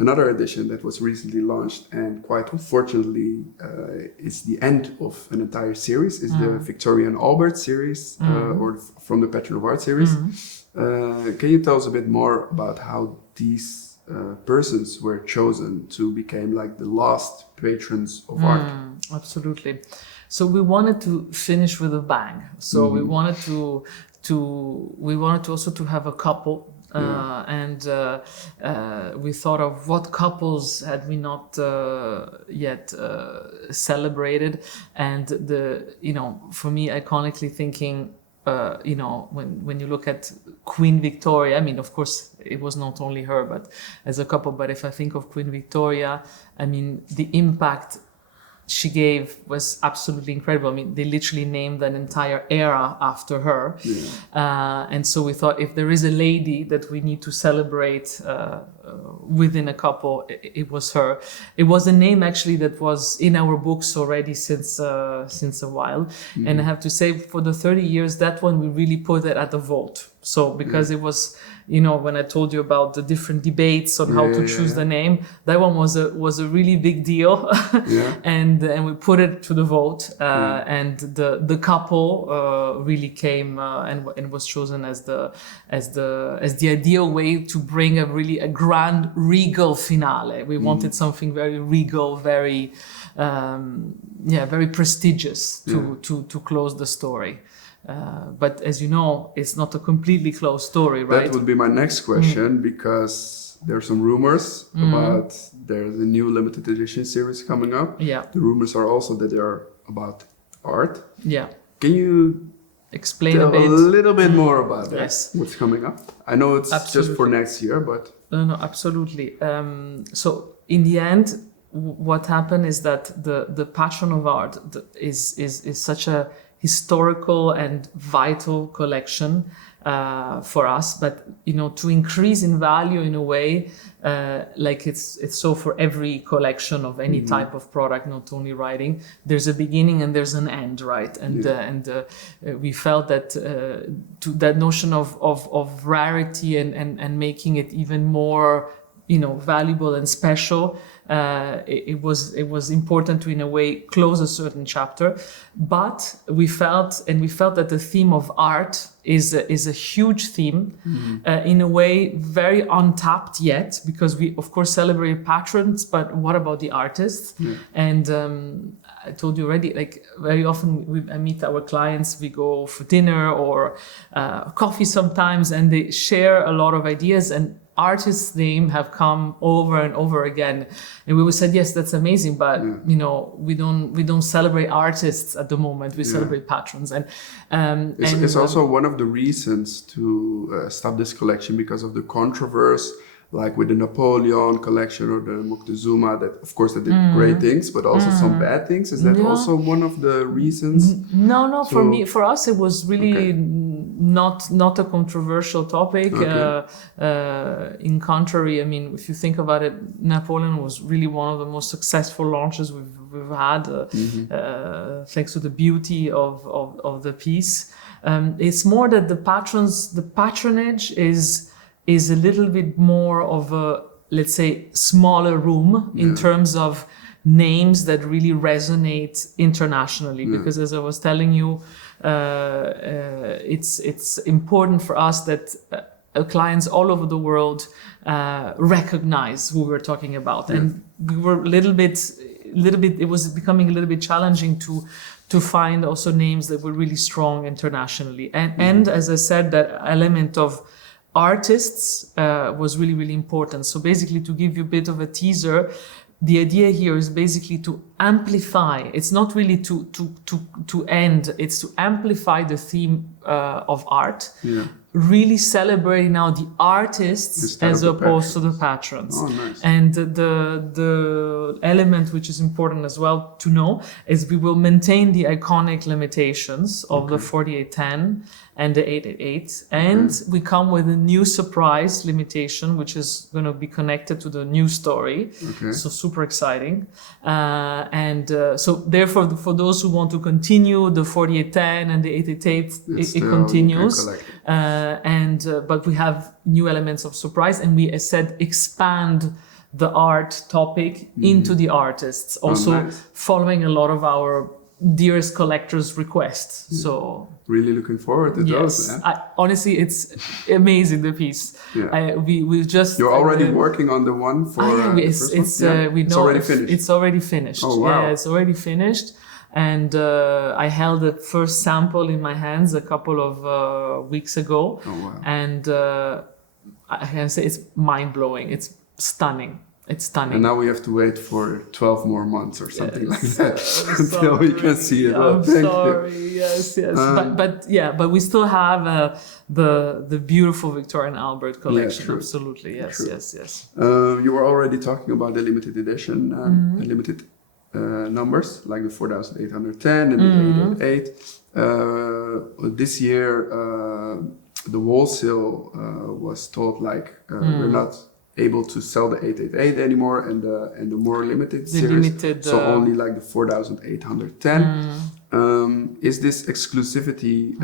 another edition that was recently launched, and quite unfortunately, it's the end of an entire series. Is the Victoria of Art Series, or from the Patron of Art Series. Can you tell us a bit more about how these persons were chosen to become like the last patrons of art? Absolutely. So we wanted to finish with a bang. So we wanted to also to have a couple. And we thought of what couples had we not yet celebrated, and for me, iconically thinking, when you look at Queen Victoria, I mean, of course, it was not only her, but as a couple. But if I think of Queen Victoria, I mean, the impact she gave was absolutely incredible. I mean, they literally named an entire era after her. And so we thought, if there is a lady that we need to celebrate within a couple, it was her. It was a name actually that was in our books already since a while. And I have to say, for the 30 years, that one we really put it at the vote. So because it was, when I told you about the different debates on how to choose the name, that one was a really big deal. And we put it to the vote, and the couple really came and was chosen as the ideal way to bring a grand regal finale. We wanted something very regal, very very prestigious to close the story. But as you know, it's not a completely closed story, right? That would be my next question, because there are some rumors about there's a new limited edition series coming up. The rumors are also that they are about art. Can you explain a little bit more about that? Yes. What's coming up? I know it's just for next year, but... No, absolutely. So in the end, what happened is that the Patron of Art is such a historical and vital collection for us, but to increase in value in a way, like it's so for every collection of any type of product, not only writing, there's a beginning and there's an end, right? And we felt that to that notion of rarity and making it even more valuable and special, it was important to, in a way, close a certain chapter. But we felt that the theme of art is a huge theme, in a way very untapped yet, because we of course celebrate patrons, but what about the artists? And I told you already, like very often I meet our clients, we go for dinner or coffee sometimes, and they share a lot of ideas, and artists' names have come over and over again, and we said, yes, that's amazing, but we don't celebrate artists at the moment. We celebrate patrons, and it's also one of the reasons to stop this collection, because of the controversy, like with the Napoleon collection or the Moctezuma, that of course they did great things, but also some bad things. Is that also one of the reasons? No. For us, it was really not a controversial topic. In contrary, I mean, if you think about it, Napoleon was really one of the most successful launches we've had, thanks to the beauty of the piece. It's more that the patronage is a little bit more of a, let's say, smaller room in terms of names that really resonate internationally. Because as I was telling you, it's important for us that clients all over the world recognize who we're talking about. And we were a little bit, it was becoming a little bit challenging to find also names that were really strong internationally. And as I said, that element of artists was really, really important. So basically, to give you a bit of a teaser, the idea here is basically to amplify. It's not really to end, it's to amplify the theme of art. Really celebrating now the artists instead as opposed to the patrons. Oh, nice. And the element which is important as well to know is we will maintain the iconic limitations of the 4810 and the 888, and we come with a new surprise limitation which is going to be connected to the new story. So super exciting. So therefore, for those who want to continue, the 4810 and the 888, it continues. But we have new elements of surprise, and we, as said, expand the art topic into the artists, also following a lot of our dearest collectors' requests. So really looking forward to those. Honestly, it's amazing, the piece. We just you're already working on the one for it's already finished. It's already finished. Oh, wow. Yeah, it's already finished. And I held the first sample in my hands a couple of weeks ago. Oh, wow. And I can say it's mind-blowing. It's stunning. It's stunning. And now we have to wait for 12 more months or something like that until we can see it. I'm sorry. Yes. But we still have the beautiful Victoria and Albert collection. True. Absolutely. Yes. True. Yes. You were already talking about the limited edition, the limited numbers like the 4810 and the 888. This year, the wholesale was told like we're not able to sell the 888 anymore and the more limited series, so only like the 4810. Is this exclusivity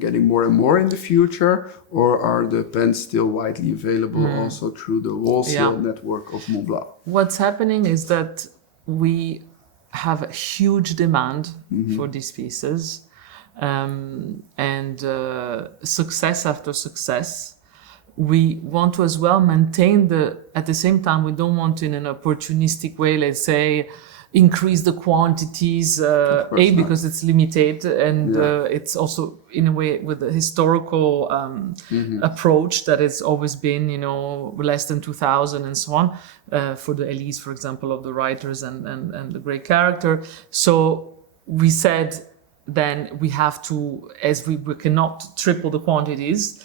getting more and more in the future, or are the pens still widely available also through the wholesale network of Montblanc? What's happening is that we have a huge demand for these pieces, and success after success. We want to as well maintain at the same time, we don't want to in an opportunistic way, let's say, increase the quantities, because it's limited, and it's also in a way with the historical approach that has always been, less than 2,000 and so on, for the Elise, for example, of the writers and the great character. So we said, then we have to, as we cannot triple the quantities,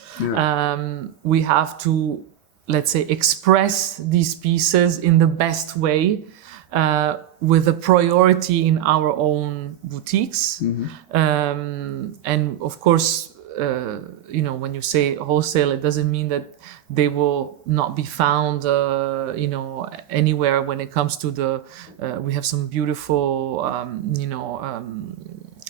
we have to, let's say, express these pieces in the best way, with a priority in our own boutiques. And of course, when you say wholesale, it doesn't mean that they will not be found, anywhere. When it comes to we have some beautiful,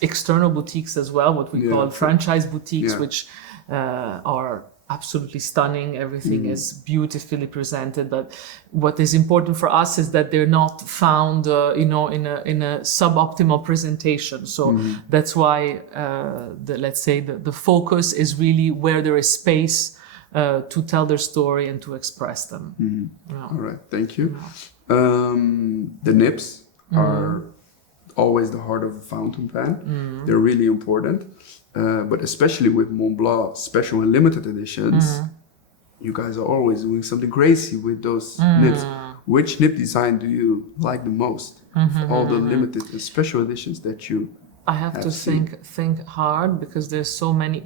external boutiques as well, what we call franchise boutiques, which are absolutely stunning. Everything is beautifully presented. But what is important for us is that they're not found, in a suboptimal presentation. So that's why, let's say, the focus is really where there is space to tell their story and to express them. All right, thank you. The nibs are always the heart of a fountain pen. They're really important, but especially with Montblanc special and limited editions, you guys are always doing something crazy with those nibs. Which nib design do you like the most of all the limited and special editions that you have to seen? think hard, because there's so many.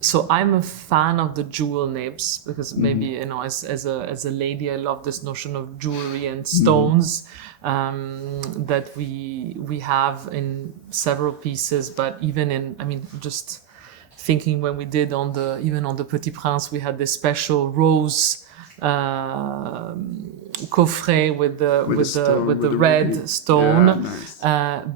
So I'm a fan of the jewel nibs, because maybe, as a lady, I love this notion of jewelry and stones, that we have in several pieces, but even just thinking when we did on the Petit Prince, we had this special rose coffret with the red stone. Nice.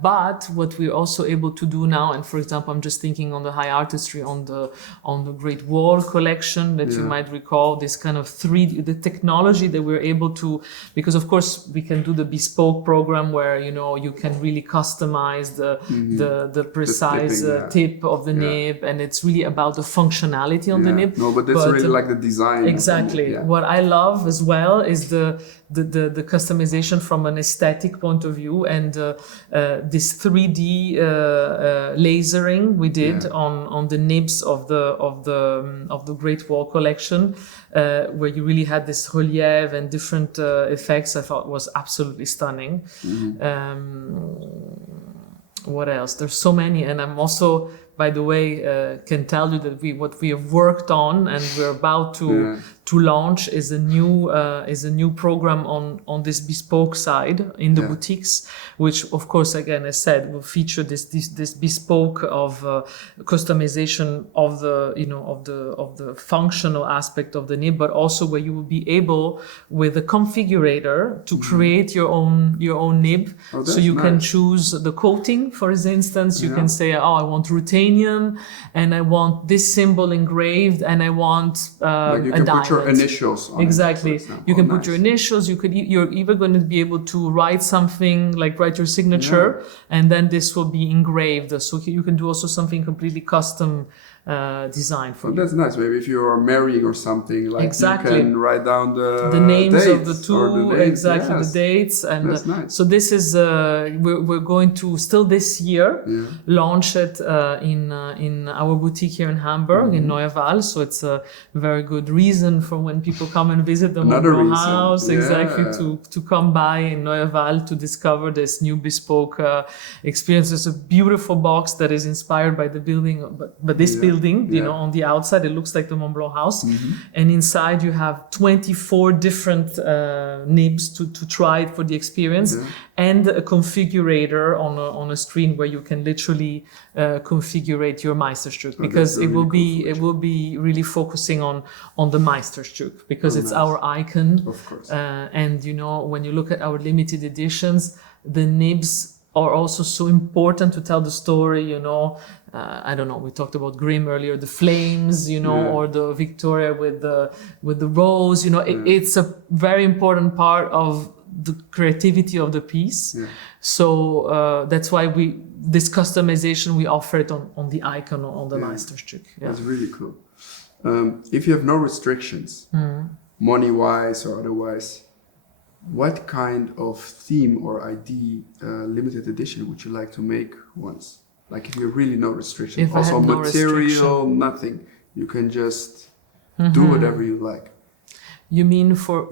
But what we're also able to do now, and for example, I'm just thinking on the high artistry, on the Great Wall collection that you might recall, this kind of 3D, the technology that we're able to, because of course we can do the bespoke program where you can really customize the precise tip of the nib, and it's really about the functionality on the nib. No, but that's really like the design. Exactly. What I love as well is the customization from an aesthetic point of view, and this 3D lasering we did on the nibs of the Great Wall collection, where you really had this relief and different effects. I thought was absolutely stunning. What else? There's so many, and I'm also, by the way, can tell you that what we have worked on and we're about to launch is a new program on this bespoke side in the boutiques, which of course, again, as said, will feature this bespoke of customization of the functional aspect of the nib, but also where you will be able with a configurator to create your own nib. So you can choose the coating, for instance. You can say, I want ruthenium, and I want this symbol engraved, and I want like you a can diamond. put your your initials on exactly. it, for example. You can put your initials. You're even going to be able to write something, like write your signature, and then this will be engraved. So you can do also something completely custom designed for you. That's nice. Maybe if you're marrying or something, like Exactly. you can write down the names of the dates two, or the dates. exactly, Yes. the dates, and That's nice. so this is we're going to still this year launch it in our boutique here in Hamburg in Neue Wahl. So it's a very good reason for when people come and visit the Montblanc Haus, exactly, to come by in Neue Wahl to discover this new bespoke experience. There's a beautiful box that is inspired by the building, but this building, you know, on the outside it looks like the Montblanc Haus, and inside you have 24 different nibs to try it for the experience, and a configurator on a screen where you can literally configure your Meisterstück, because it will be really focusing on the Meisterstück, because it's our icon, of course. And you know, when you look at our limited editions, the nibs are also so important to tell the story, you know. I don't know, we talked about Grimm earlier, the flames, you know, or the Victoria with the rose, you know, it's a very important part of the creativity of the piece. So that's why this customization, we offer it on the icon, on the Meisterstück. That's really cool. If you have no restrictions, money-wise or otherwise, what kind of theme or ID limited edition would you like to make once? Like if you really no restrictions, if also I had no material, nothing, you can just do whatever you like. You mean for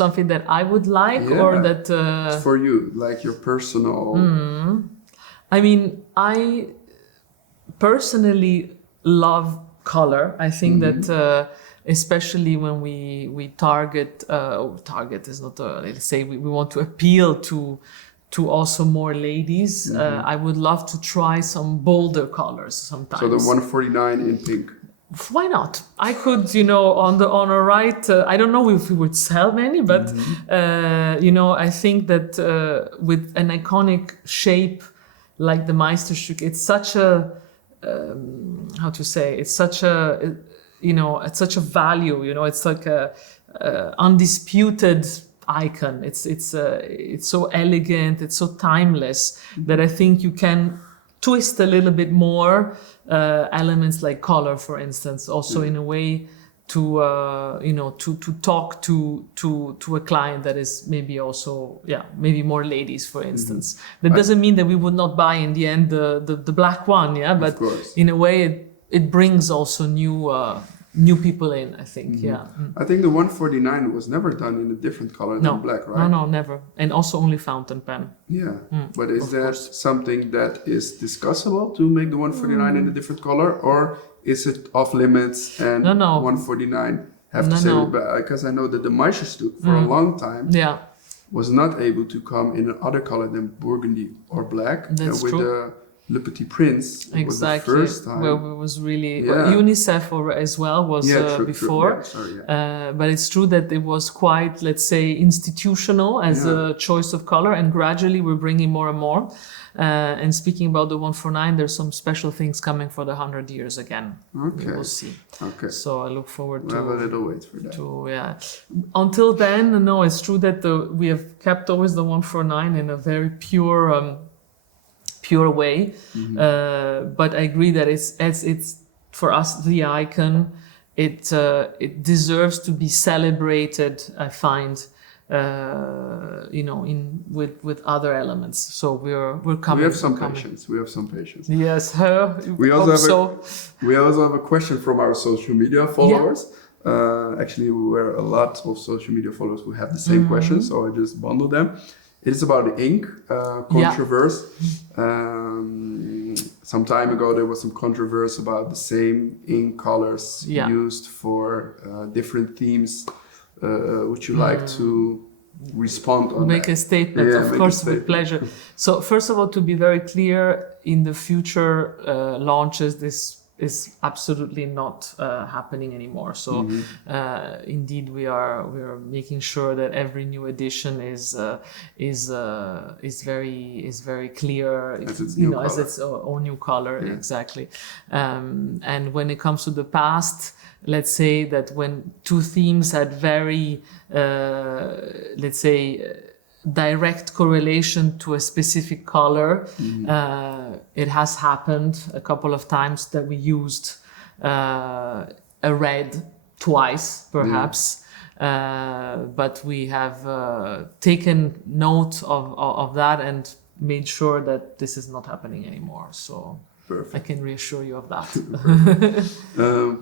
something that I would like, or that for you, like your personal? I mean, I personally love color. I think that especially when we target is not let's say we want to appeal to also more ladies. I would love to try some bolder colors sometimes. So the 149 in pink. Why not? I could, you know, on a right. I don't know if we would sell many, but you know, I think that with an iconic shape like the Meisterstück, it's such a how to say? It's such a, you know, it's such a value. You know, it's like a undisputed icon. It's so elegant, it's so timeless that I think you can twist a little bit more elements like color, for instance, also in a way to you know, to talk to a client that is maybe also maybe more ladies, for instance. That doesn't mean that we would not buy in the end the black one, but in a way it brings also new people in, I think. I think the 149 was never done in a different color than black, right? No, never. And also only fountain pen. But is that something that is discussable to make the 149 in a different color, or is it off limits and 149 have to say because I know that the Meisterstück for a long time was not able to come in another color than burgundy or black. That's with true. Le Petit Prince was the first time. Where it was really UNICEF as well was before. But it's true that it was quite, let's say, institutional as a choice of color, and gradually we're bringing more and more. And speaking about the 149, there's some special things coming for the 100 years again. Okay. We will see. Okay. So I look forward to have a little wait for that. Until then, no, it's true that we have kept always the 149 in a very pure way, but I agree that it's for us the icon. It deserves to be celebrated, I find, you know, with other elements. So we're coming. We have some patience. We have some patience. Yes, we also have a question from our social media followers. Actually, we're a lot of social media followers who have the same questions, so I just bundle them. It is about the ink controversy. Some time ago, there was some controversy about the same ink colors used for different themes. Would you like to respond on Make that? a statement, of course, with pleasure. So first of all, to be very clear, in the future launches, this is absolutely not happening anymore. So indeed we are making sure that every new edition is very clear, as its you new know, as color. its own new color. Exactly. And when it comes to the past, let's say that when two themes had very let's say direct correlation to a specific color, it has happened a couple of times that we used a red twice, perhaps. But we have taken note of that and made sure that this is not happening anymore. So Perfect. I can reassure you of that.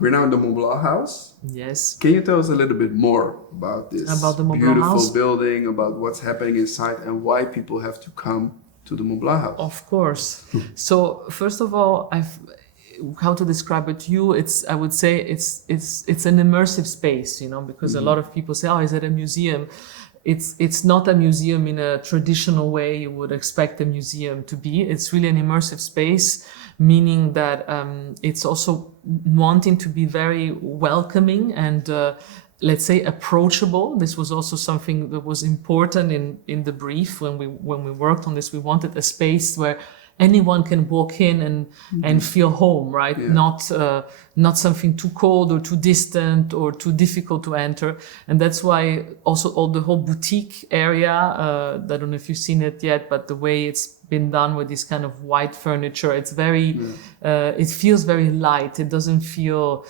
We're now in the Montblanc Haus. Yes. Can you tell us a little bit more about this About the Montblanc beautiful Haus? building, about what's happening inside, and why people have to come to the Montblanc Haus? Of course. So first of all, how to describe it to you? I would say it's an immersive space, you know, because a lot of people say, "Oh, is it a museum?" It's not a museum in a traditional way you would expect a museum to be. It's really an immersive space, meaning that it's also wanting to be very welcoming and let's say approachable. This was also something that was important in the brief when we worked on this. We wanted a space where anyone can walk in and feel home, right? Not something too cold or too distant or too difficult to enter. And that's why also the whole boutique area, I don't know if you've seen it yet, but the way it's been done with this kind of white furniture, it's very, it feels very light. It doesn't feel,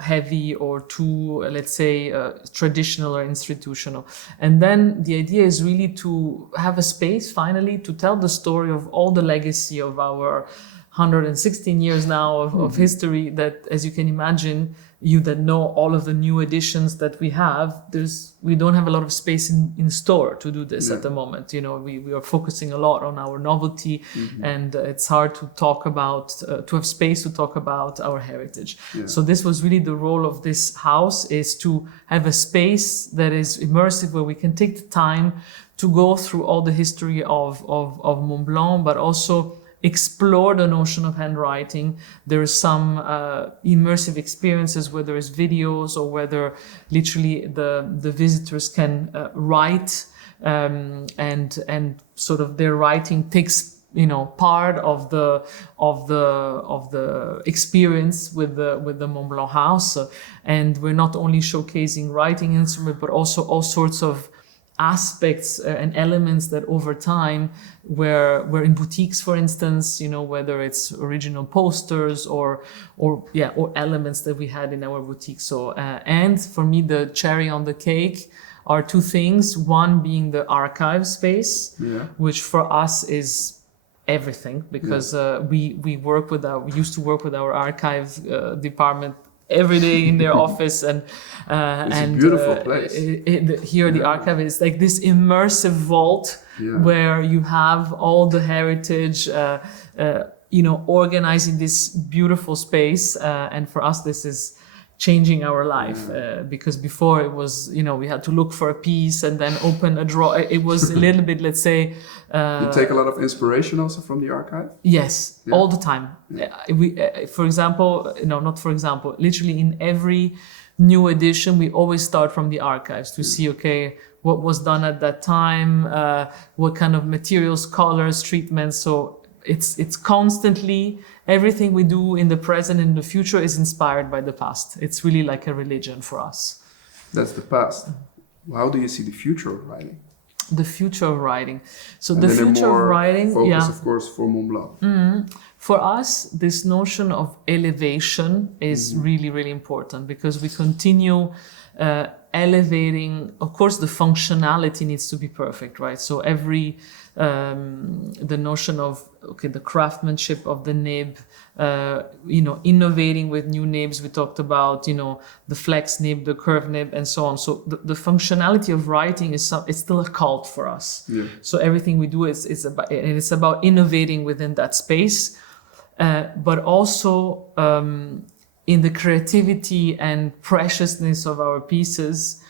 heavy or too, let's say, traditional or institutional. And then the idea is really to have a space finally to tell the story of all the legacy of our 116 years now of history, that, as you can imagine, you that know all of the new editions that we have, we don't have a lot of space in store to do this at the moment. You know, we are focusing a lot on our novelty, and it's hard to talk about, to have space to talk about our heritage. So this was really the role of this house, is to have a space that is immersive, where we can take the time to go through all the history of Montblanc, but also explore the notion of handwriting. There are some immersive experiences, whether it's videos or whether literally the visitors can write, and sort of their writing takes part of the experience with the Montblanc Haus. And we're not only showcasing writing instruments, but also all sorts of aspects and elements that over time were in boutiques, for instance, whether it's original posters or elements that we had in our boutique. So and for me, the cherry on the cake are two things. One being the archive space, which for us is everything, because we used to work with our archive department every day in their office, and it's a beautiful place. Here the archive is like this immersive vault where you have all the heritage organized in this beautiful space, and for us this is changing our life, because before it was, we had to look for a piece and then open a drawer. It was a little bit, let's say... you take a lot of inspiration also from the archive? Yes, all the time. Literally in every new edition, we always start from the archives to see, okay, what was done at that time, what kind of materials, colors, treatments. So it's constantly, everything we do in the present and the future is inspired by the past. It's really like a religion for us. That's the past. How do you see the future of writing? The future of writing. So and the future of writing, focus, of course, for Montblanc. For us, this notion of elevation is really, really important, because we continue elevating. Of course, the functionality needs to be perfect, right? So every the notion of the craftsmanship of the nib, innovating with new nibs. We talked about the flex nib, the curve nib, and so on. So the functionality of writing it's still a cult for us. So everything we do is about innovating within that space, but also in the creativity and preciousness of our pieces.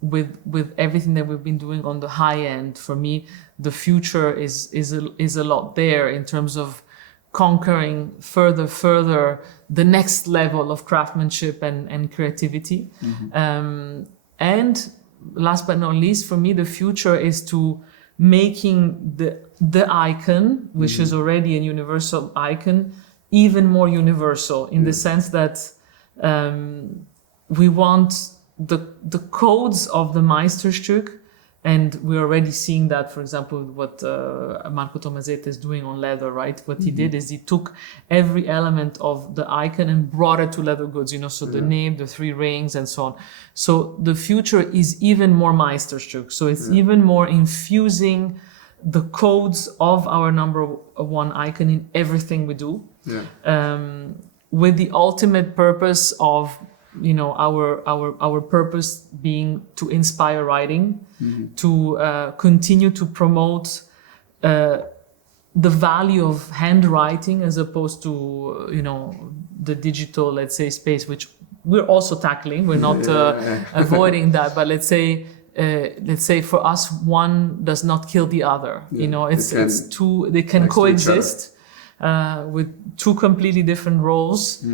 With everything that we've been doing on the high end, for me, the future is a lot there in terms of conquering further the next level of craftsmanship and creativity. And last but not least, for me, the future is to making the icon, which is already a universal icon, even more universal in the sense that we want the codes of the Meisterstück, and we're already seeing that, for example, what Marco Tomasetta is doing on leather, right? What he did is he took every element of the icon and brought it to leather goods, so the nib, the 3 rings, and so on. So the future is even more Meisterstück. So it's even more infusing the codes of our number 1 icon in everything we do, with the ultimate purpose of our purpose being to inspire writing, to continue to promote the value of handwriting as opposed to the digital, let's say, space, which we're also tackling. We're not avoiding that, but let's say for us, one does not kill the other. It's two. They can coexist with 2 completely different roles,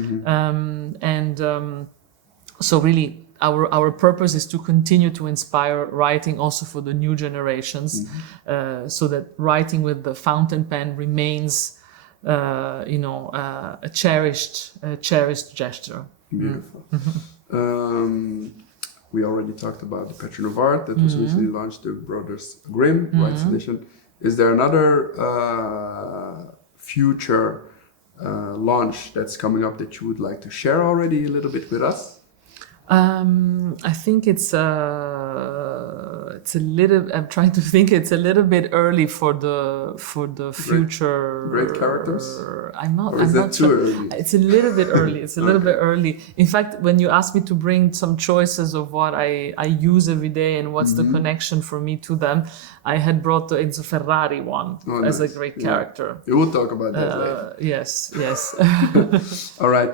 so really, our purpose is to continue to inspire writing also for the new generations, so that writing with the fountain pen remains, a cherished gesture. Beautiful. We already talked about the Patron of Art that was recently launched, the Brothers Grimm Rights Edition. Is there another future launch that's coming up that you would like to share already a little bit with us? I think it's a little. I'm trying to think. It's a little bit early for the future. Great characters. I'm not. Or is that too early? It's a little bit early. It's a little bit early. In fact, when you asked me to bring some choices of what I use every day and what's the connection for me to them, I had brought the Enzo Ferrari one as a great character. We will talk about that later. Yes. All right,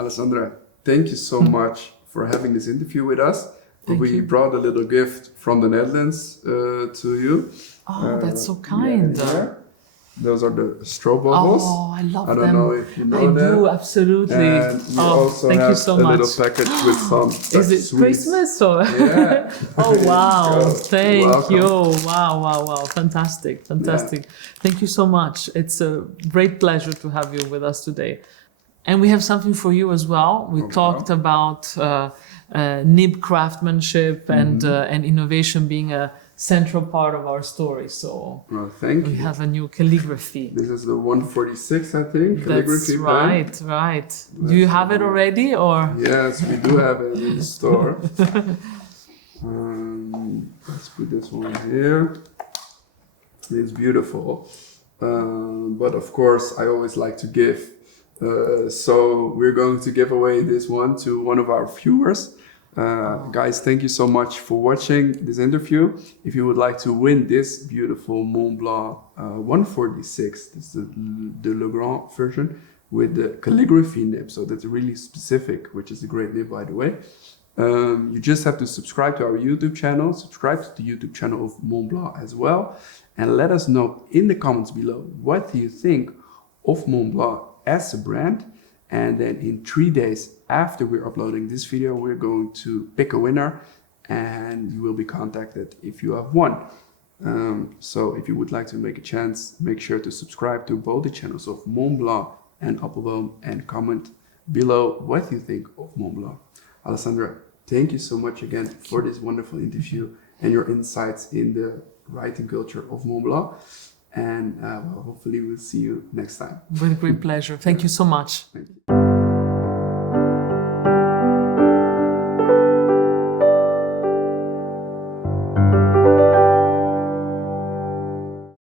Alessandra. Thank you so much for having this interview with us. We brought a little gift from the Netherlands to you. Oh, that's so kind. Those are the straw bubbles. Oh, I love them. I don't know if you know them. I do, absolutely. And we also thank have you so a much. little package with some Is it sweets. Christmas or? Yeah. Oh, wow. Thank Welcome. you. Wow. Fantastic. Thank you so much. It's a great pleasure to have you with us today. And we have something for you as well. We talked about nib craftsmanship and innovation being a central part of our story. So thank you. We have a new calligraphy. This is the 146, I think, calligraphy pen. That's right. Do you have it already, or? Yes, we do have it in the store. Let's put this one here. It's beautiful. But of course, I always like to give. So we're going to give away this one to one of our viewers. Guys, thank you so much for watching this interview. If you would like to win this beautiful Montblanc 146, this is the Le Grand version with the calligraphy nib, so that's really specific, which is a great nib, by the way. You just have to subscribe to our YouTube channel, subscribe to the YouTube channel of Montblanc as well, and let us know in the comments below what do you think of Montblanc as a brand. And then in 3 days after we're uploading this video, we're going to pick a winner and you will be contacted if you have won. So if you would like to make a chance, make sure to subscribe to both the channels of Montblanc and Appelboom and comment below what you think of Montblanc. Alessandra, thank you so much again for this wonderful interview and your insights in the writing culture of Montblanc. And hopefully we'll see you next time. With great pleasure. Thank you so much. Thank you.